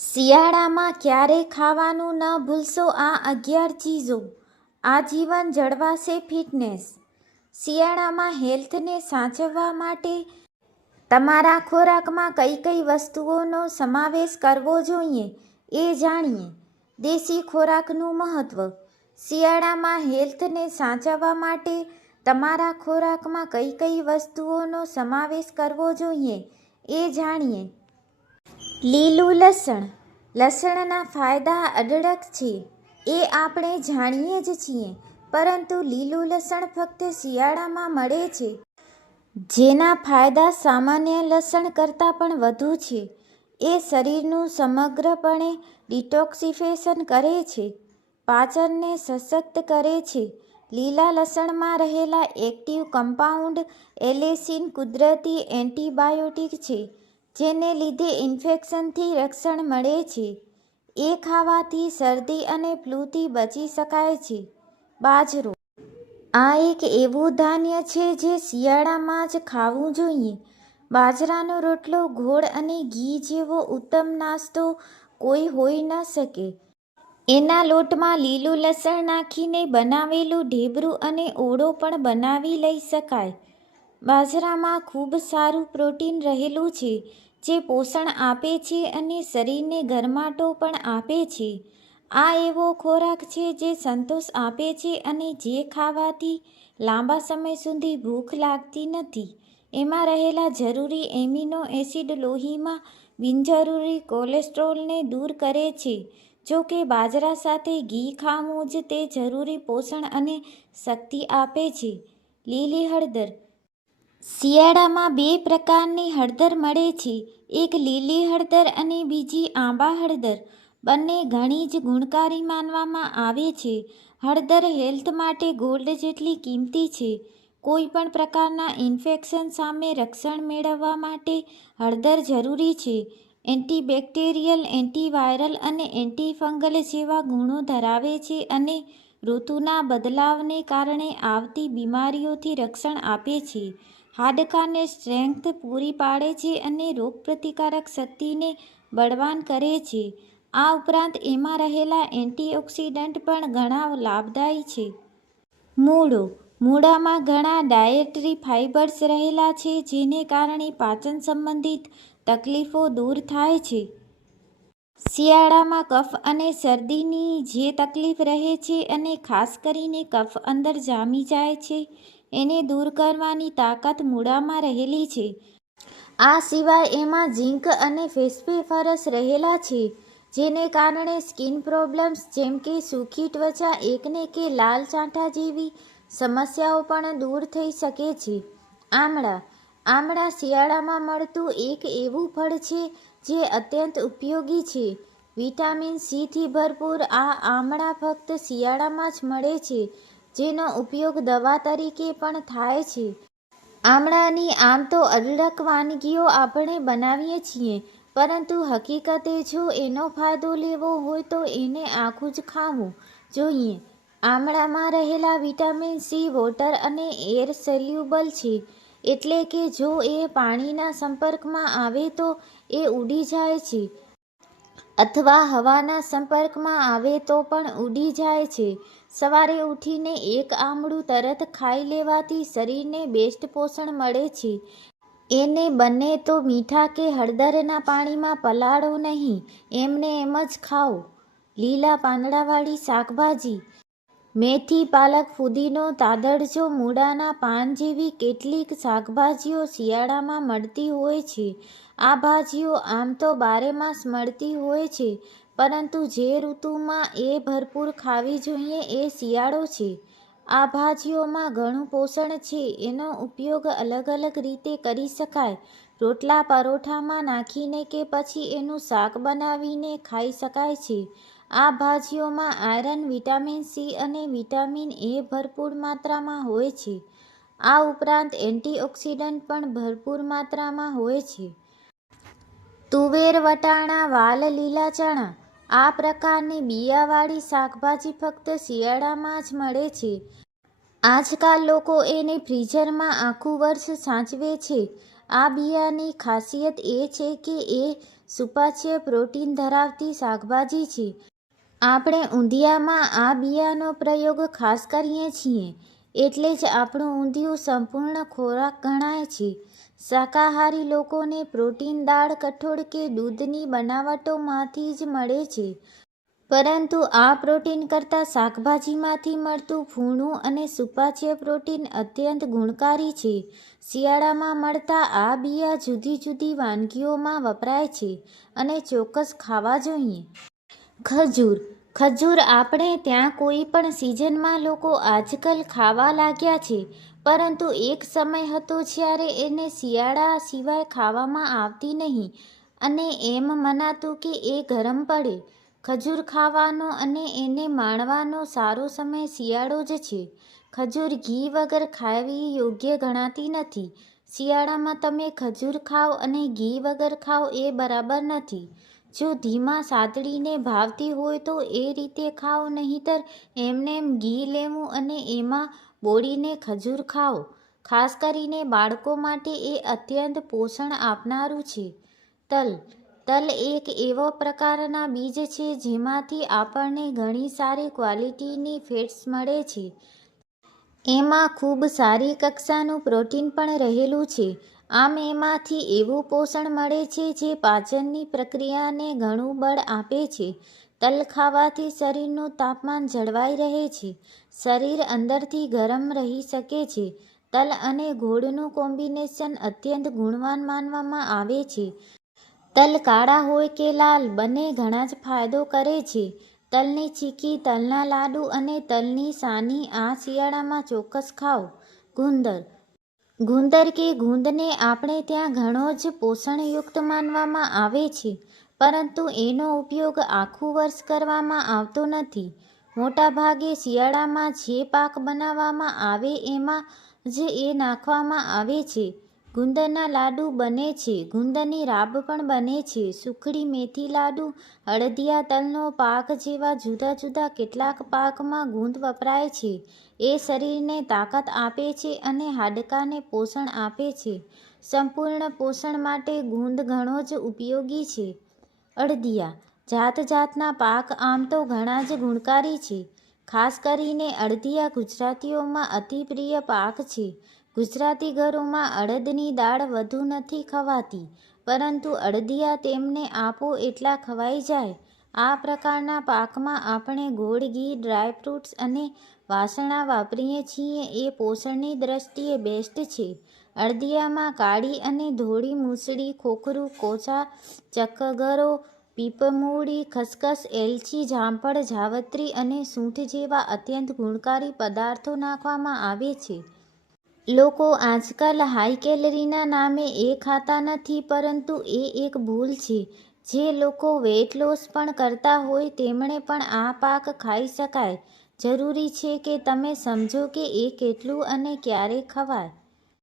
શિયાળામાં ક્યારેય ખાવાનું ન ભૂલશો આ 11 ચીજો. આજીવન જળવાશે ફિટનેસ. શિયાળામાં હેલ્થને સાચવવા માટે તમારા ખોરાકમાં કઈ કઈ વસ્તુઓનો સમાવેશ કરવો જોઈએ એ જાણીએ. દેશી ખોરાકનું મહત્ત્વ. શિયાળામાં હેલ્થને સાચવવા માટે તમારા ખોરાકમાં કઈ કઈ વસ્તુઓનો સમાવેશ કરવો જોઈએ એ જાણીએ. લીલું લસણ. લસણના ફાયદા અઢળક છે એ આપણે જાણીએ જ છીએ, પરંતુ લીલું લસણ ફક્ત શિયાળામાં મળે છે, જેના ફાયદા સામાન્ય લસણ કરતાં પણ વધુ છે. એ શરીરનું સમગ્રપણે ડિટોક્સિફિકેશન કરે છે, પાચનને સશક્ત કરે છે. લીલા લસણમાં રહેલા એક્ટિવ કમ્પાઉન્ડ એલેસીન કુદરતી એન્ટીબાયોટિક છે, જેને લીધે ઇન્ફેક્શનથી રક્ષણ મળે છે. એ ખાવાથી શરદી અને ફ્લૂથી બચી શકાય છે. બાજરો. આ એક એવું ધાન્ય છે જે શિયાળામાં જ ખાવું જોઈએ. બાજરાનો રોટલો ગોળ અને ઘી જેવો ઉત્તમ નાસ્તો કોઈ હોઈ ન શકે. એના લોટમાં લીલું લસણ નાખીને બનાવેલું ઢેબરું અને ઓળો પણ બનાવી લઈ શકાય. બાજરામાં ખૂબ સારું પ્રોટીન રહેલું છે, જે પોષણ આપે છે અને શરીરને ગરમાટો પણ આપે છે. આ એવો ખોરાક છે જે સંતોષ આપે છે અને જે ખાવાથી લાંબા સમય સુધી ભૂખ લાગતી નથી. એમાં રહેલા જરૂરી એમિનો એસિડ લોહીમાં બિનજરૂરી કોલેસ્ટ્રોલને દૂર કરે છે. જો કે બાજરા સાથે ઘી ખાવું જ તે જરૂરી પોષણ અને શક્તિ આપે છે. લીલી હળદર. શિયાળામાં 2 પ્રકારની હળદર મળે છે, એક લીલી હળદર અને બીજી આંબા હળદર. બંને ઘણી જ ગુણકારી માનવામાં આવે છે. હળદર હેલ્થ માટે ગોલ્ડ જેટલી કિંમતી છે. કોઈ પણ પ્રકારના ઇન્ફેક્શન સામે રક્ષણ મેળવવા માટે હળદર જરૂરી છે. એન્ટીબેક્ટેરિયલ, એન્ટીવાયરલ અને એન્ટીફંગલ જેવા ગુણો ધરાવે છે અને ઋતુના બદલાવને કારણે આવતી બીમારીઓથી રક્ષણ આપે છે. હાડકાંને સ્ટ્રેન્થ પૂરી પાડે છે અને રોગપ્રતિકારક શક્તિને બળવાન કરે છે. આ ઉપરાંત એમાં રહેલા એન્ટીઓક્સિડન્ટ પણ ઘણા લાભદાયી છે. મૂળો. મૂળામાં ઘણા ડાયેટરી ફાઇબર્સ રહેલા છે, જેને કારણે પાચન સંબંધિત તકલીફો દૂર થાય છે. શિયાળામાં કફ અને શરદીની જે તકલીફ રહે છે અને ખાસ કરીને કફ અંદર જામી જાય છે, એને દૂર કરવાની તાકાત મૂળામાં રહેલી છે. આ સિવાય એમાં ઝીંક અને ફોસ્ફરસ રહેલા છે, જેને કારણે સ્કિન પ્રોબ્લેમ્સ જેમ કે સૂકી ત્વચા, એકને કે લાલ ચાંઠા જેવી સમસ્યાઓ પણ દૂર થઈ શકે છે. આમળા. આમળા શિયાળામાં મળતું એક એવું ફળ છે જે અત્યંત ઉપયોગી છે. વિટામિન સીથી ભરપૂર આ આમળા ફક્ત શિયાળામાં જ મળે છે, જેનો ઉપયોગ દવા તરીકે પણ થાય છે. આમળાની આમ તો અઢળક વાનગીઓ આપણે બનાવીએ છીએ, પરંતુ હકીકતે જો એનો ફાયદો લેવો હોય તો એને આખું જ ખાવું જોઈએ. આમળામાં રહેલા વિટામિન સી વોટર અને એર સોલ્યુબલ છે, એટલે કે જો એ પાણીના સંપર્કમાં આવે તો એ ઉડી જાય છે, અથવા હવાના સંપર્કમાં આવે તો પણ ઉડી જાય છે. સવારે ઉઠીને એક આમળું તરત ખાઈ લેવાથી શરીરને બેસ્ટ પોષણ મળે છે. એને બને તો મીઠા કે હળદરના પાણીમાં પલાળો નહીં, એમને એમ જ ખાઓ. લીલા પાંદડાવાળી શાકભાજી. મેથી, પાલક, ફુદીનો, તાંદળજો, મૂળાના પાન જેવી કેટલીક શાકભાજીઓ શિયાળામાં મળતી હોય છે. આ ભાજીઓ આમ તો બારેમાસ મળતી હોય છે, પરંતુ જે ઋતુમાં એ ભરપૂર ખાવી જોઈએ એ શિયાળો છે. આ ભાજીઓમાં ઘણું પોષણ છે. એનો ઉપયોગ અલગ અલગ રીતે કરી શકાય. રોટલા પરોઠામાં નાખીને કે પછી એનું શાક બનાવીને ખાઈ શકાય છે. આ ભાજીઓમાં આયરન, વિટામિન સી અને વિટામિન એ ભરપૂર માત્રામાં હોય છે. આ ઉપરાંત એન્ટીઓક્સિડન્ટ પણ ભરપૂર માત્રામાં હોય છે. તુવેર, વટાણા, વાલ, લીલા ચણા. આ પ્રકારની બિયાવાળી શાકભાજી ફક્ત શિયાળામાં જ મળે છે. આજકાલ લોકો એને ફ્રીઝરમાં આખું વર્ષ સાચવે છે. આ બિયાની ખાસિયત એ છે કે એ સુપાચ્ય પ્રોટીન ધરાવતી શાકભાજી છે. આપણે ઊંધિયામાં આ બિયાનો પ્રયોગ ખાસ કરીએ છીએ, એટલે જ આપણું ઊંધિયું સંપૂર્ણ ખોરાક ગણાય છે. શાકાહારી લોકોને પ્રોટીન દાળ, કઠોળ કે દૂધની બનાવટોમાંથી જ મળે છે. પરંતુ આ પ્રોટીન કરતાં શાકભાજીમાંથી મળતું ફૂણું અને સુપાચ્ય પ્રોટીન અત્યંત ગુણકારી છે. શિયાળામાં મળતા આ બિયા જુદી જુદી વાનગીઓમાં વપરાય છે અને ચોક્કસ ખાવા જોઈએ. ખજૂર. ખજૂર આપણે ત્યાં કોઈ પણ સિઝનમાં લોકો આજકાલ ખાવા લાગ્યા છે, પરંતુ એક સમય હતો જ્યારે એને શિયાળા સિવાય ખાવામાં આવતી નહીં અને એમ મનાતું કે એ ગરમ પડે. ખજૂર ખાવાનો અને એને માણવાનો સારો સમય શિયાળો જ છે. ખજૂર ઘી વગર ખાવી યોગ્ય ગણાતી નથી. શિયાળામાં તમે ખજૂર ખાઓ અને ઘી વગર ખાઓ એ બરાબર નથી. જો ધીમા સાતડીને ભાવતી હોય તો એ રીતે ખાઓ, નહીંતર એમનેમ ઘી લેવું અને એમાં બોળીને ખજૂર ખાઓ. ખાસ કરીને બાળકો માટે એ અત્યંત પોષણ આપનારું છે. તલ. તલ એક એવો પ્રકારના બીજ છે જેમાંથી આપણને ઘણી સારી ક્વોલિટીની ફેટ્સ મળે છે. એમાં ખૂબ સારી કક્ષાનું પ્રોટીન પણ રહેલું છે. આમ એમાંથી એવું પોષણ મળે છે જે પાચનની પ્રક્રિયાને ઘણું બળ આપે છે. તલ ખાવાથી શરીરનું તાપમાન જળવાઈ રહે છે. શરીર અંદરથી ગરમ રહી શકે છે. તલ અને ગોળનું કોમ્બિનેશન અત્યંત ગુણવાન માનવામાં આવે છે. તલ કાળા હોય કે લાલ બંને ઘણા જ ફાયદો કરે છે. તલની ચીક્કી, તલના લાડુ અને તલની સાની આ શિયાળામાં ચોક્કસ ખાઓ. ગુંદર. ગુંદર કે ગુંદને આપણે ત્યાં ઘણો જ પોષણયુક્ત માનવામાં આવે છે, પરંતુ એનો ઉપયોગ આખું વર્ષ કરવામાં આવતો નથી. મોટાભાગે શિયાળામાં જે પાક બનાવવામાં આવે એમાં જ એ નાખવામાં આવે છે. ગુંદરના લાડુ બને છે. ગુંદરની રાબ પણ બને છે. સુખડી, મેથી લાડુ, અડદિયા, તલનો પાક જેવા જુદા જુદા કેટલાક પાકમાં ગુંદ વપરાય છે. એ શરીરને તાકાત આપે છે અને હાડકાંને પોષણ આપે છે. સંપૂર્ણ પોષણ માટે ગુંદ ઘણો જ ઉપયોગી છે. અડદિયા. જાત જાતના પાક આમ તો ઘણા જ ગુણકારી છે. ખાસ કરીને અડદિયા ગુજરાતીઓમાં અતિ પ્રિય પાક છે. ગુજરાતી ઘરોમાં અડદની દાળ વધુ નથી ખવાતી, પરંતુ અડદિયા તેમને આપો એટલા ખવાઈ જાય. આ પ્રકારના પાકમાં આપણે ગોળ, ઘી, ડ્રાયફ્રૂટ્સ અને વાસણા વાપરીએ છીએ એ પોષણની દ્રષ્ટિએ બેસ્ટ છે. અડદિયામાં કાળી અને ધોળી મૂસળી, ખોખરું, કોચા, ચક્કગરો, પીપમૂળી, ખસખસ, એલચી, જામફળ, જાવત્રી અને સૂંઠ જેવા અત્યંત ગુણકારી પદાર્થો નાખવામાં આવે છે. લોકો આજકાલ હાઈ કેલરીના નામે એ ખાતા નથી, પરંતુ એ એક ભૂલ છે. જે લોકો વેઇટ લોસ પણ કરતા હોય તેમણે પણ આ પાક ખાઈ શકાય. જરૂરી છે કે તમે સમજો કે એ કેટલું અને ક્યારે ખવાય.